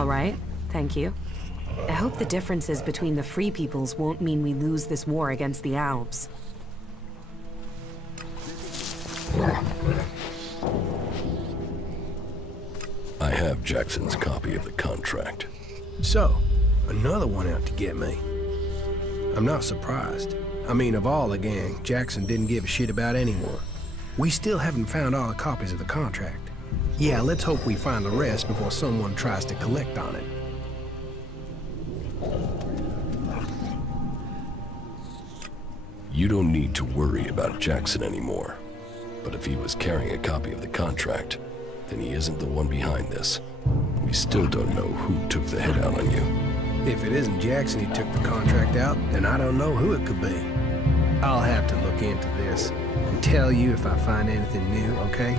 All right, thank you. I hope the differences between the free peoples won't mean we lose this war against the Alps. I have Jackson's copy of the contract. So, another one out to get me. I'm not surprised. I mean, of all the gang, Jackson didn't give a shit about anyone. We still haven't found all the copies of the contract. Yeah, let's hope we find the rest before someone tries to collect on it. You don't need to worry about Jackson anymore. But if he was carrying a copy of the contract, then he isn't the one behind this. We still don't know who took the hit out on you. If it isn't Jackson who took the contract out, then I don't know who it could be. I'll have to look into this and tell you if I find anything new, okay?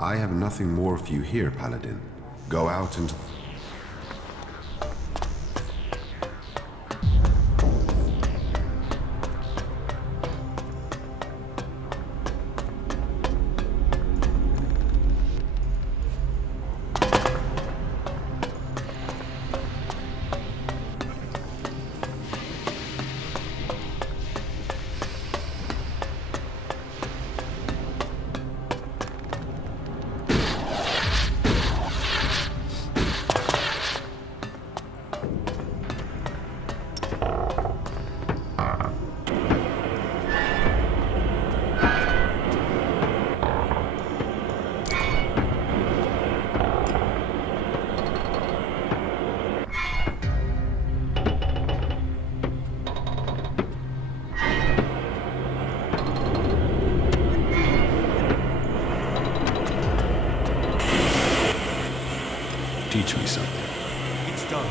I have nothing more for you here, Paladin. Go out and... Teach me something. It's done.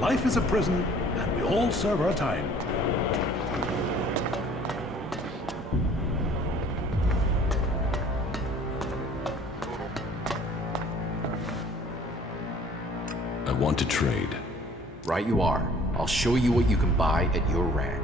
Life is a prison, and we all serve our time. I want to trade. Right you are. I'll show you what you can buy at your rank.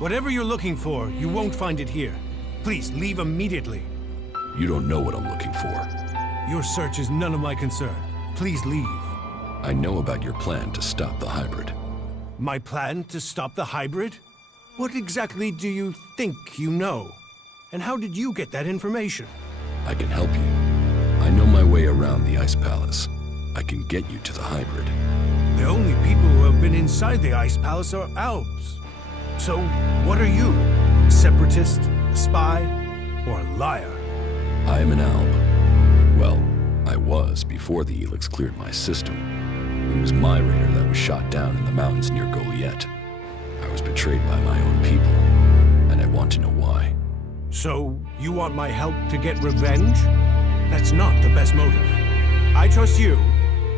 Whatever you're looking for, you won't find it here. Please, leave immediately. You don't know what I'm looking for. Your search is none of my concern. Please leave. I know about your plan to stop the hybrid. My plan to stop the hybrid? What exactly do you think you know? And how did you get that information? I can help you. I know my way around the Ice Palace. I can get you to the hybrid. The only people who have been inside the Ice Palace are Alps. So, what are you? A separatist, a spy, or a liar? I am an Alb. Well, I was before the ELEX cleared my system. It was my raider that was shot down in the mountains near Goliath. I was betrayed by my own people, and I want to know why. So, you want my help to get revenge? That's not the best motive. I trust you.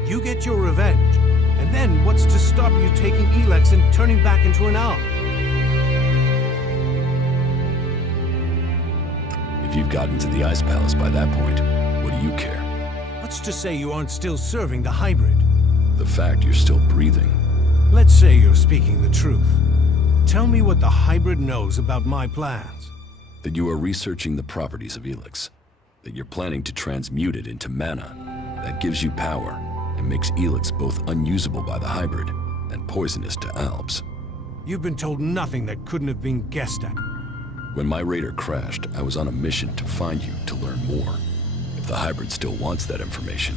You get your revenge. And then what's to stop you taking ELEX and turning back into an owl? If you've gotten to the Ice Palace by that point, what do you care? What's to say you aren't still serving the hybrid? The fact you're still breathing. Let's say you're speaking the truth. Tell me what the hybrid knows about my plans. That you are researching the properties of ELEX. That you're planning to transmute it into mana. That gives you power and makes ELEX both unusable by the hybrid and poisonous to Albs. You've been told nothing that couldn't have been guessed at. When my raider crashed, I was on a mission to find you to learn more. If the hybrid still wants that information,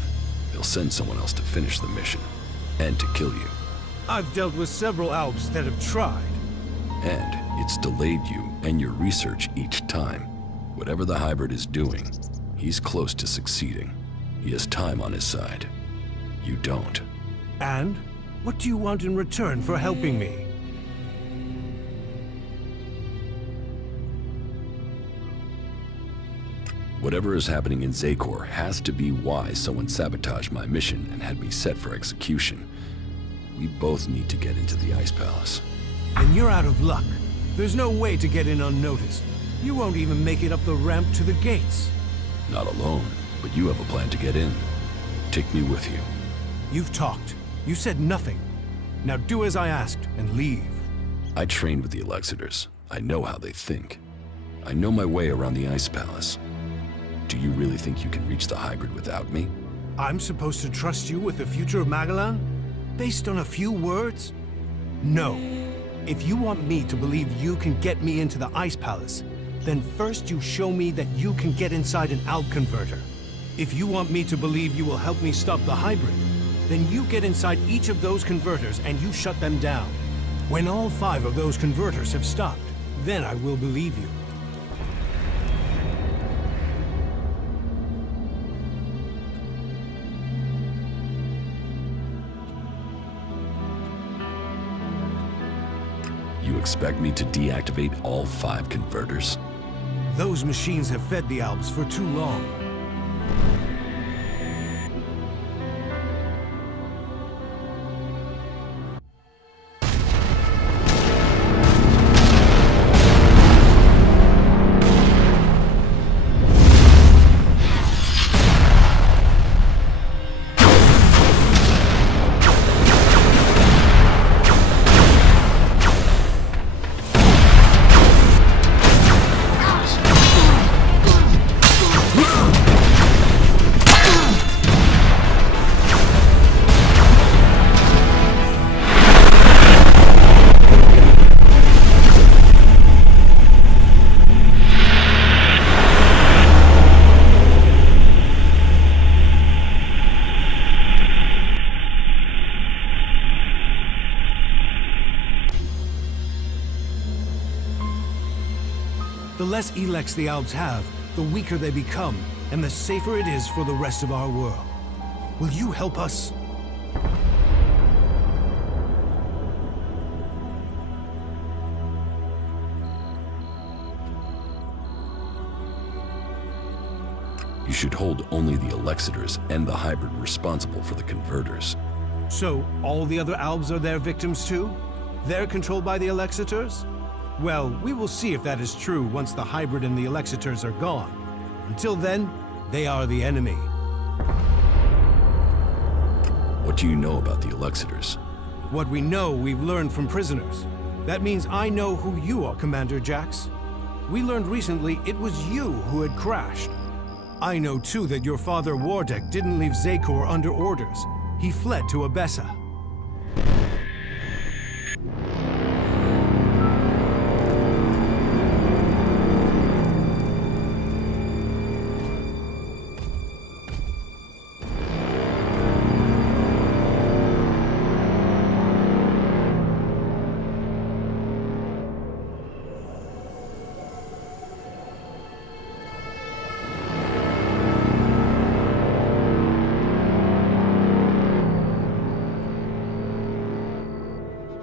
they'll send someone else to finish the mission and to kill you. I've dealt with several Alps that have tried. And it's delayed you and your research each time. Whatever the hybrid is doing, he's close to succeeding. He has time on his side. You don't. And? What do you want in return for helping me? Whatever is happening in Zakor has to be why someone sabotaged my mission and had me set for execution. We both need to get into the Ice Palace. Then you're out of luck. There's no way to get in unnoticed. You won't even make it up the ramp to the gates. Not alone, but you have a plan to get in. Take me with you. You've talked. You said nothing. Now do as I asked and leave. I trained with the Elexitors. I know how they think. I know my way around the Ice Palace. Do you really think you can reach the hybrid without me? I'm supposed to trust you with the future of Magalan? Based on a few words? No. If you want me to believe you can get me into the Ice Palace, then first you show me that you can get inside an Alp converter. If you want me to believe you will help me stop the hybrid, then you get inside each of those converters and you shut them down. When all 5 of those converters have stopped, then I will believe you. You expect me to deactivate all 5 converters? Those machines have fed the Alps for too long. The less ELEX the Alps have, the weaker they become, and the safer it is for the rest of our world. Will you help us? You should hold only the Elexitors and the hybrid responsible for the converters. So, all the other Alps are their victims too? They're controlled by the Elexitors? Well, we will see if that is true once the hybrid and the Elexitors are gone. Until then, they are the enemy. What do you know about the Elexitors? What we know, we've learned from prisoners. That means I know who you are, Commander Jax. We learned recently it was you who had crashed. I know too that your father Wardek didn't leave Zakor under orders. He fled to Abessa.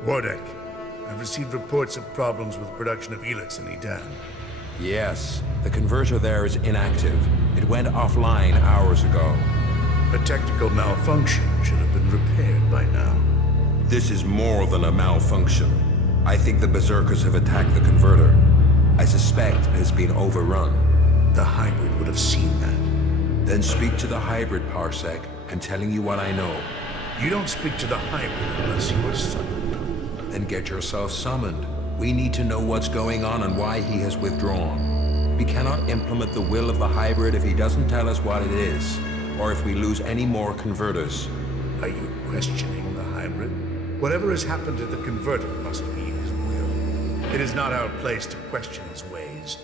Wardek, I've received reports of problems with production of ELEX in Edan. Yes, the converter there is inactive. It went offline hours ago. A technical malfunction should have been repaired by now. This is more than a malfunction. I think the Berserkers have attacked the converter. I suspect it has been overrun. The hybrid would have seen that. Then speak to the hybrid, Parsec. I'm telling you what I know. You don't speak to the hybrid unless you are summoned. Then get yourself summoned. We need to know what's going on and why he has withdrawn. We cannot implement the will of the hybrid if he doesn't tell us what it is, or if we lose any more converters. Are you questioning the hybrid? Whatever has happened to the converter must be his will. It is not our place to question his ways.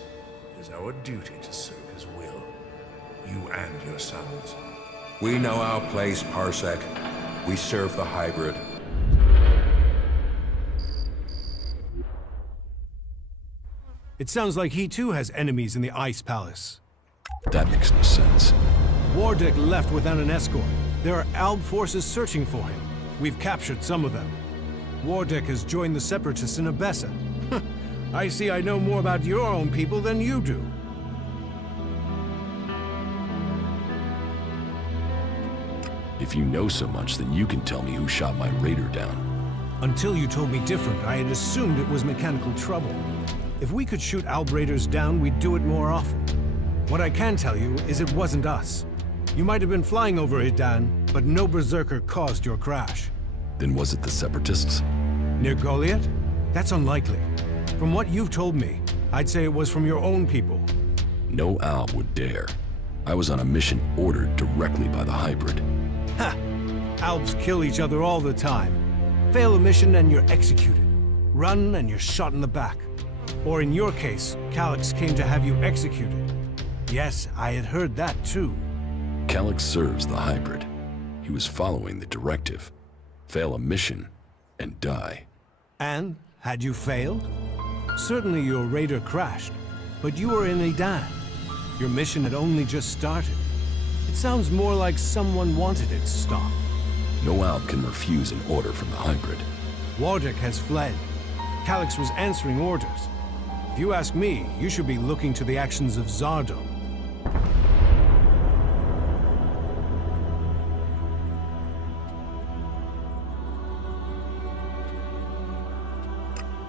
It is our duty to serve his will. You and your sons. We know our place, Parsec. We serve the hybrid. It sounds like he too has enemies in the Ice Palace. That makes no sense. Wardek left without an escort. There are Alb forces searching for him. We've captured some of them. Wardek has joined the Separatists in Abessa. I see I know more about your own people than you do. If you know so much, then you can tell me who shot my raider down. Until you told me different, I had assumed it was mechanical trouble. If we could shoot Alb raiders down, we'd do it more often. What I can tell you is it wasn't us. You might have been flying over Edan, but no Berserker caused your crash. Then was it the Separatists? Near Goliath? That's unlikely. From what you've told me, I'd say it was from your own people. No Alb would dare. I was on a mission ordered directly by the hybrid. Ha! Albs kill each other all the time. Fail a mission and you're executed. Run and you're shot in the back. Or in your case, Calyx came to have you executed. Yes, I had heard that too. Calyx serves the hybrid. He was following the directive. Fail a mission and die. And, had you failed? Certainly your raider crashed, but you were in Edan. Your mission had only just started. It sounds more like someone wanted it stopped. No Alb can refuse an order from the hybrid. Wardek has fled. Calyx was answering orders. If you ask me, you should be looking to the actions of Zardo.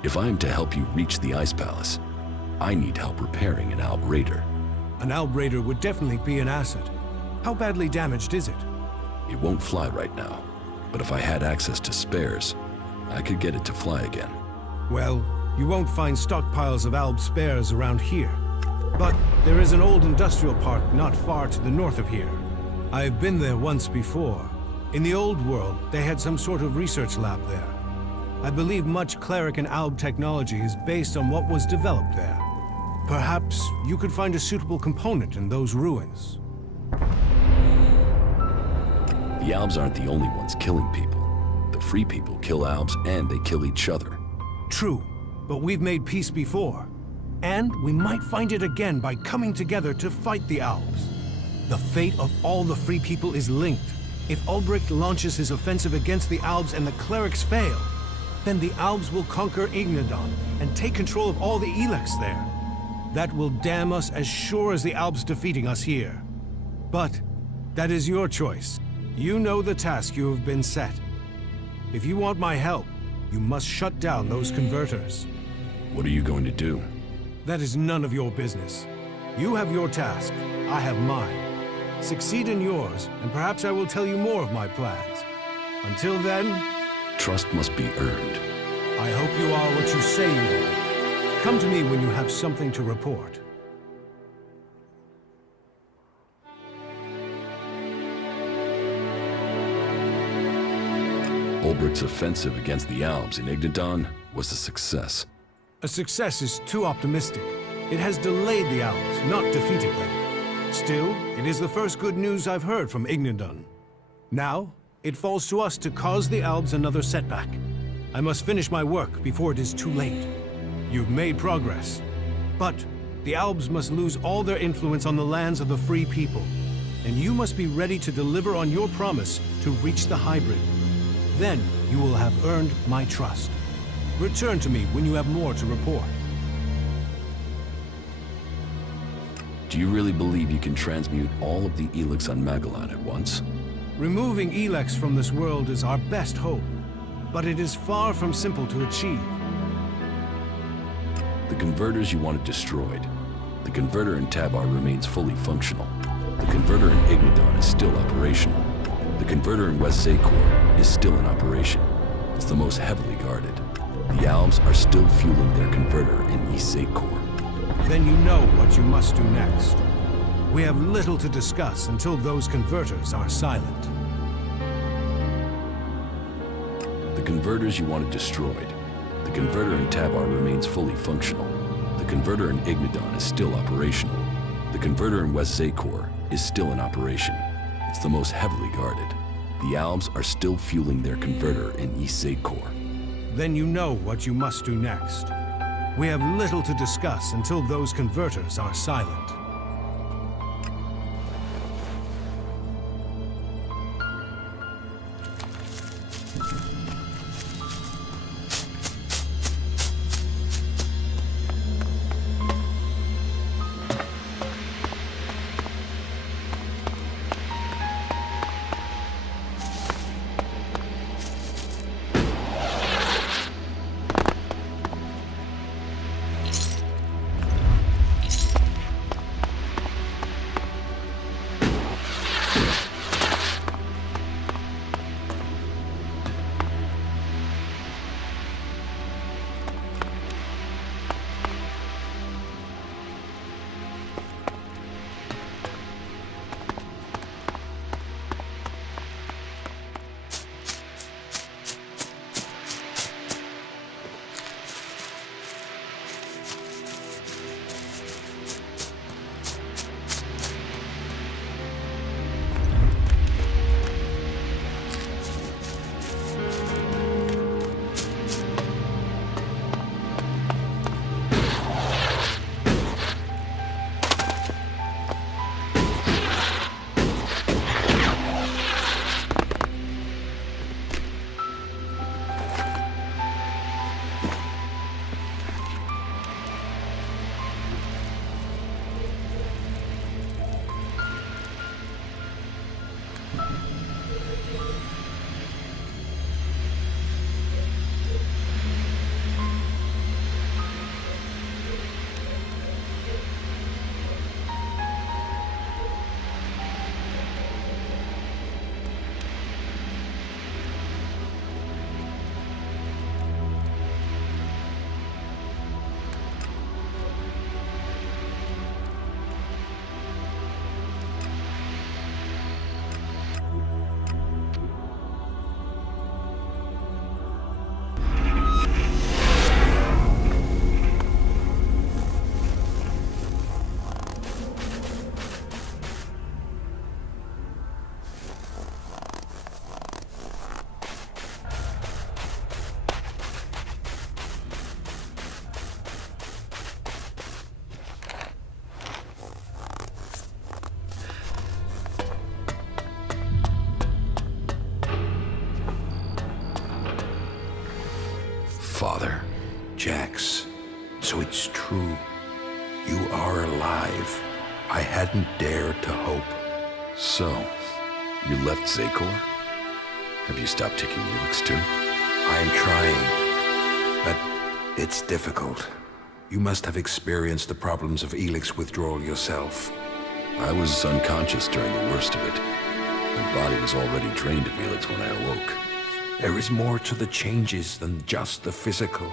If I am to help you reach the Ice Palace, I need help repairing an Alb raider. An Alb raider would definitely be an asset. How badly damaged is it? It won't fly right now, but if I had access to spares, I could get it to fly again. Well, you won't find stockpiles of Alb spares around here. But there is an old industrial park not far to the north of here. I have been there once before. In the old world, they had some sort of research lab there. I believe much cleric and Alb technology is based on what was developed there. Perhaps you could find a suitable component in those ruins. The Albs aren't the only ones killing people. The free people kill Albs and they kill each other. True, but we've made peace before. And we might find it again by coming together to fight the Albs. The fate of all the free people is linked. If Ulbricht launches his offensive against the Albs and the clerics fail, then the Albs will conquer Ignadon and take control of all the ELEX there. That will damn us as sure as the Albs defeating us here. But that is your choice. You know the task you have been set. If you want my help, you must shut down those converters. What are you going to do? That is none of your business. You have your task, I have mine. Succeed in yours, and perhaps I will tell you more of my plans. Until then... Trust must be earned. I hope you are what you say you are. Come to me when you have something to report. Ulbricht's offensive against the Alps in Ignadon was a success. A success is too optimistic. It has delayed the Alps, not defeated them. Still, it is the first good news I've heard from Ignadon. Now, it falls to us to cause the Alps another setback. I must finish my work before it is too late. You've made progress. But the Alps must lose all their influence on the lands of the free people. And you must be ready to deliver on your promise to reach the hybrid. Then you will have earned my trust. Return to me when you have more to report. Do you really believe you can transmute all of the ELEX on Magellan at once? Removing ELEX from this world is our best hope, but it is far from simple to achieve. The converters you wanted destroyed. The converter in Tabar remains fully functional. The converter in Ignadon is still operational. The converter in West Zakor is still in operation. It's the most heavily guarded. The Alps are still fueling their converter in East Zakor. Then you know what you must do next. We have little to discuss until those converters are silent. The converters you wanted destroyed. The converter in Tabar remains fully functional. The converter in Ignadon is still operational. The converter in West Zakor is still in operation. It's the most heavily guarded. The Alps are still fueling their converter in East Zakor. Then you know what you must do next. We have little to discuss until those converters are silent. Father. Jax, so it's true. You are alive. I hadn't dared to hope. So, you left Zakor? Have you stopped taking ELEX too? I'm trying, but it's difficult. You must have experienced the problems of ELEX withdrawal yourself. I was unconscious during the worst of it. My body was already drained of ELEX when I awoke. There is more to the changes than just the physical.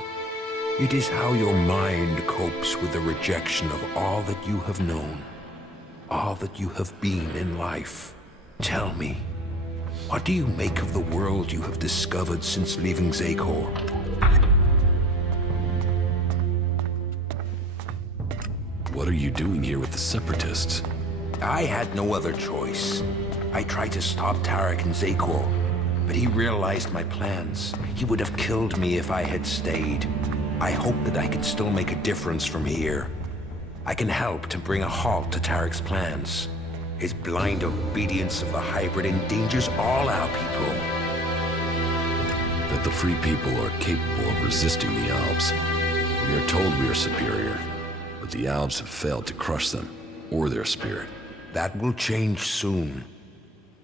It is how your mind copes with the rejection of all that you have known, all that you have been in life. Tell me, what do you make of the world you have discovered since leaving Zakor? What are you doing here with the Separatists? I had no other choice. I tried to stop Tarek in Zakor, but he realized my plans. He would have killed me if I had stayed. I hope that I can still make a difference from here. I can help to bring a halt to Tarek's plans. His blind obedience of the hybrid endangers all our people. That the free people are capable of resisting the Albs. We are told we are superior, but the Albs have failed to crush them, or their spirit. That will change soon.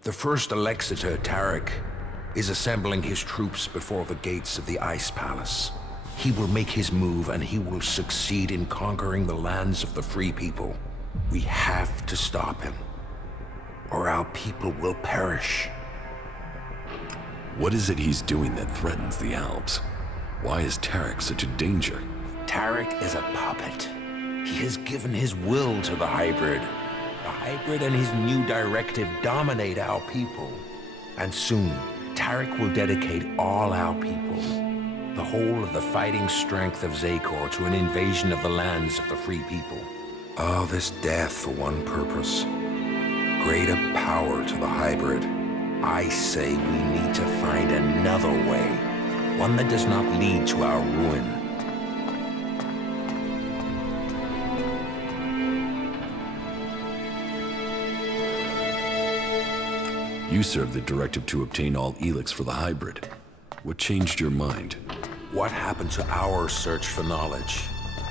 The first Alexeter, Tarek, is assembling his troops before the gates of the Ice Palace. He will make his move, and he will succeed in conquering the lands of the free people. We have to stop him, or our people will perish. What is it he's doing that threatens the Albs? Why is Tarek such a danger? Tarek is a puppet. He has given his will to the hybrid. The hybrid and his new directive dominate our people. And soon, Tarek will dedicate all our people, the whole of the fighting strength of Zakor, to an invasion of the lands of the free people. All this death for one purpose. Greater power to the hybrid. I say we need to find another way, one that does not lead to our ruin. You served the directive to obtain all ELEX for the hybrid. What changed your mind? What happened to our search for knowledge?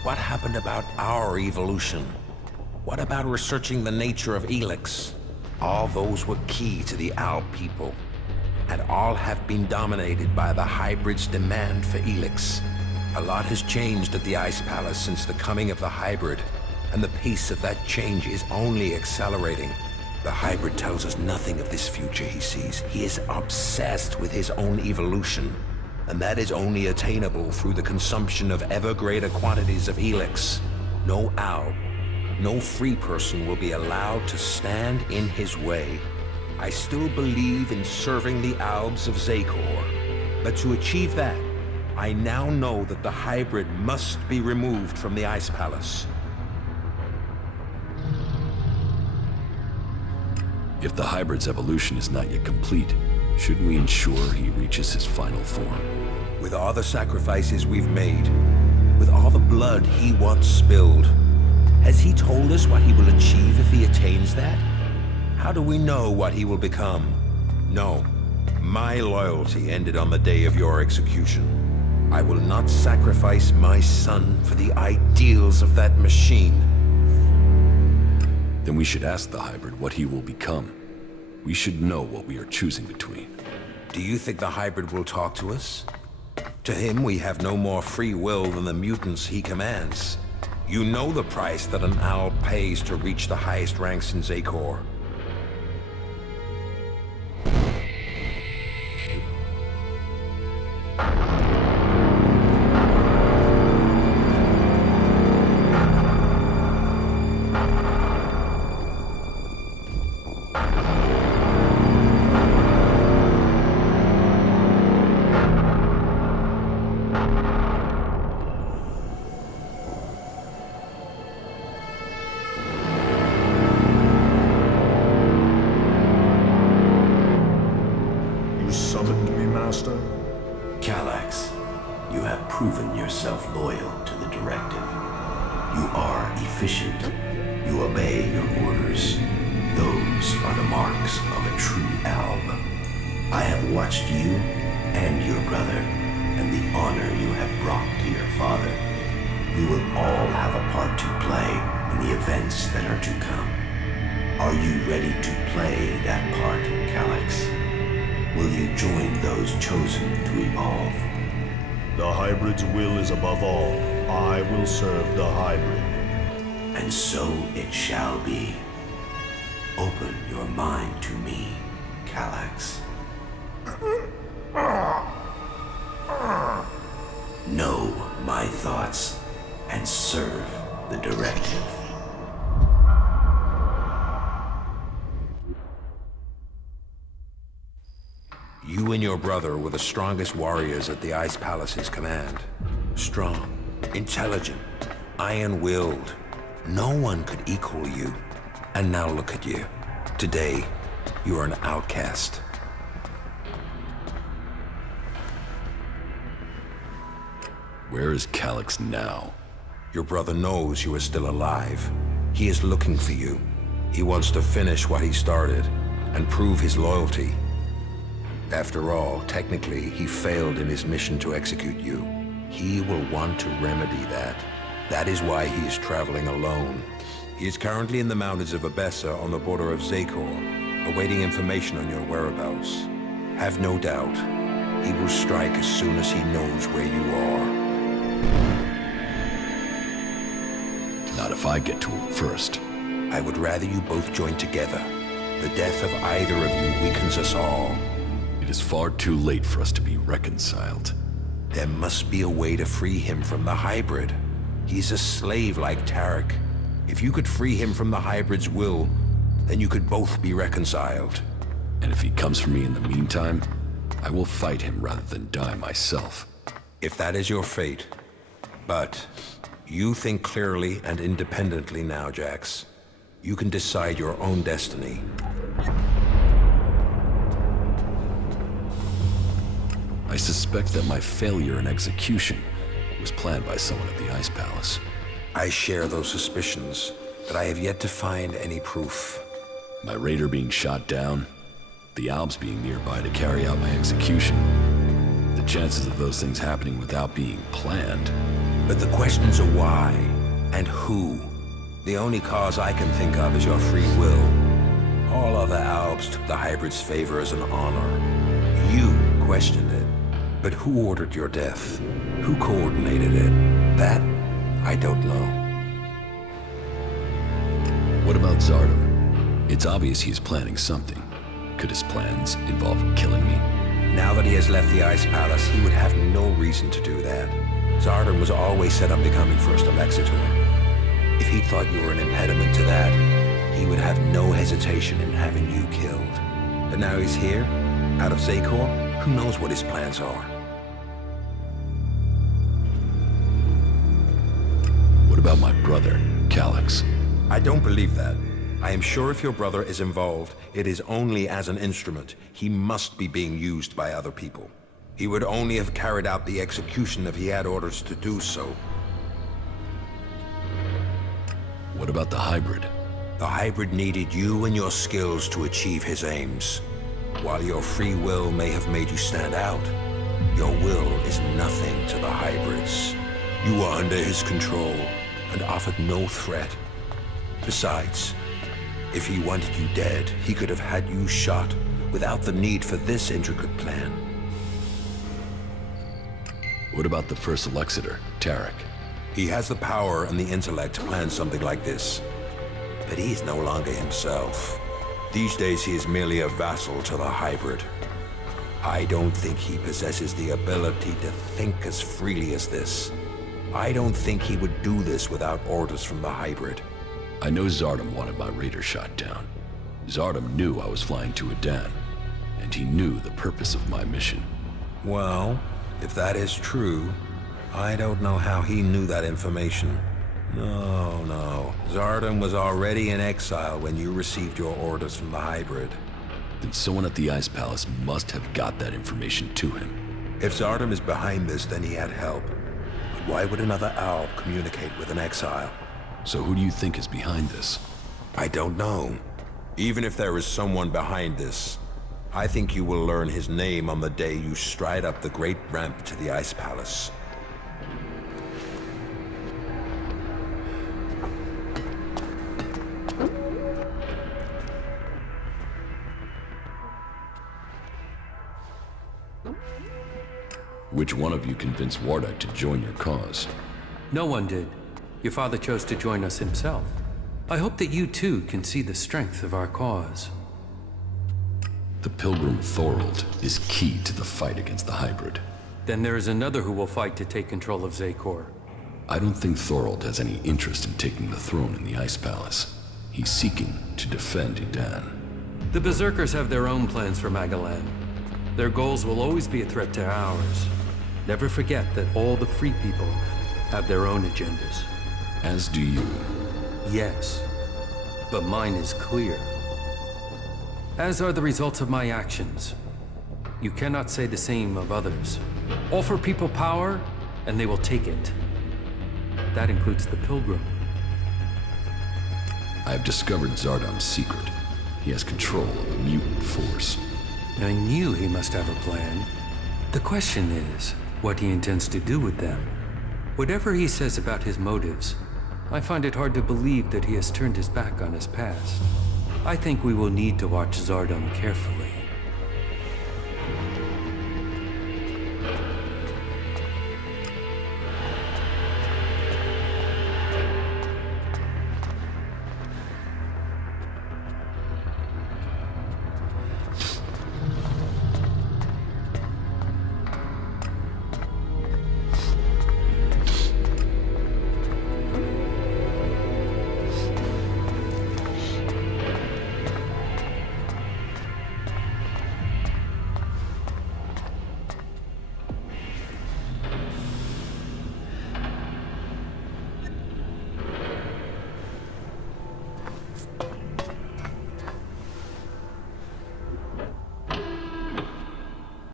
What happened about our evolution? What about researching the nature of ELEX? All those were key to the Alb people, and all have been dominated by the hybrid's demand for ELEX. A lot has changed at the Ice Palace since the coming of the hybrid, and the pace of that change is only accelerating. The hybrid tells us nothing of this future he sees. He is obsessed with his own evolution, and that is only attainable through the consumption of ever greater quantities of ELEX. No Alb, no free person will be allowed to stand in his way. I still believe in serving the Albs of Zakor, but to achieve that, I now know that the hybrid must be removed from the Ice Palace. If the hybrid's evolution is not yet complete, shouldn't we ensure he reaches his final form? With all the sacrifices we've made, with all the blood he once spilled, has he told us what he will achieve if he attains that? How do we know what he will become? No. My loyalty ended on the day of your execution. I will not sacrifice my son for the ideals of that machine. Then we should ask the hybrid what he will become. We should know what we are choosing between. Do you think the hybrid will talk to us? To him, we have no more free will than the mutants he commands. You know the price that an Alb pays to reach the highest ranks in Zakor. Proven yourself loyal to the directive. You are efficient. You obey your orders. Those are the marks of a true Alb. I have watched you and your brother, and the honor you have brought to your father. You will all have a part to play in the events that are to come. Are you ready to play that part, Calyx? Will you join those chosen to evolve? The hybrid's will is above all. I will serve the hybrid. And so it shall be. Open your mind to me, Calyx. directive. You and your brother were the strongest warriors at the Ice Palace's command. Strong, intelligent, iron-willed. No one could equal you. And now look at you. Today, you are an outcast. Where is Calyx now? Your brother knows you are still alive. He is looking for you. He wants to finish what he started and prove his loyalty. After all, technically, he failed in his mission to execute you. He will want to remedy that. That is why he is traveling alone. He is currently in the mountains of Abessa on the border of Zakor, awaiting information on your whereabouts. Have no doubt, he will strike as soon as he knows where you are. Not if I get to him first. I would rather you both join together. The death of either of you weakens us all. It is far too late for us to be reconciled. There must be a way to free him from the hybrid. He's a slave like Tarek. If you could free him from the hybrid's will, then you could both be reconciled. And if he comes for me in the meantime, I will fight him rather than die myself. If that is your fate. But you think clearly and independently now, Jax. You can decide your own destiny. I suspect that my failure in execution was planned by someone at the Ice Palace. I share those suspicions, but I have yet to find any proof. My raider being shot down, the Albs being nearby to carry out my execution. The chances of those things happening without being planned. But the questions are why and who. The only cause I can think of is your free will. All other Albs took the hybrid's favor as an honor. You questioned it. But who ordered your death? Who coordinated it? That, I don't know. What about Zardom? It's obvious he's planning something. Could his plans involve killing me? Now that he has left the Ice Palace, he would have no reason to do that. Zardom was always set on becoming First Elexitor. If he thought you were an impediment to that, he would have no hesitation in having you killed. But now he's here, out of Zakor. Who knows what his plans are? What about my brother, Calyx? I don't believe that. I am sure if your brother is involved, it is only as an instrument. He must be being used by other people. He would only have carried out the execution if he had orders to do so. What about the hybrid? The hybrid needed you and your skills to achieve his aims. While your free will may have made you stand out, your will is nothing to the hybrids. You are under his control and offered no threat. Besides, if he wanted you dead, he could have had you shot without the need for this intricate plan. What about the First Elexitor, Tarek? He has the power and the intellect to plan something like this. But he is no longer himself. These days he is merely a vassal to the hybrid. I don't think he possesses the ability to think as freely as this. I don't think he would do this without orders from the hybrid. I know Zardom wanted my raider shot down. Zardom knew I was flying to Adan, and he knew the purpose of my mission. Well, if that is true, I don't know how he knew that information. No. Zardom was already in exile when you received your orders from the hybrid. Then someone at the Ice Palace must have got that information to him. If Zardom is behind this, then he had help. But why would another Alb communicate with an exile? So who do you think is behind this? I don't know. Even if there is someone behind this, I think you will learn his name on the day you stride up the great ramp to the Ice Palace. Which one of you convinced Wardak to join your cause? No one did. Your father chose to join us himself. I hope that you too can see the strength of our cause. The Pilgrim Thorold is key to the fight against the hybrid. Then there is another who will fight to take control of Zakor. I don't think Thorold has any interest in taking the throne in the Ice Palace. He's seeking to defend Edan. The Berserkers have their own plans for Magalan. Their goals will always be a threat to ours. Never forget that all the free people have their own agendas. As do you. Yes, but mine is clear. As are the results of my actions. You cannot say the same of others. Offer people power, and they will take it. That includes the Pilgrim. I have discovered Zardom's secret. He has control of the mutant force. I knew he must have a plan. The question is, what he intends to do with them. Whatever he says about his motives, I find it hard to believe that he has turned his back on his past. I think we will need to watch Zardom carefully.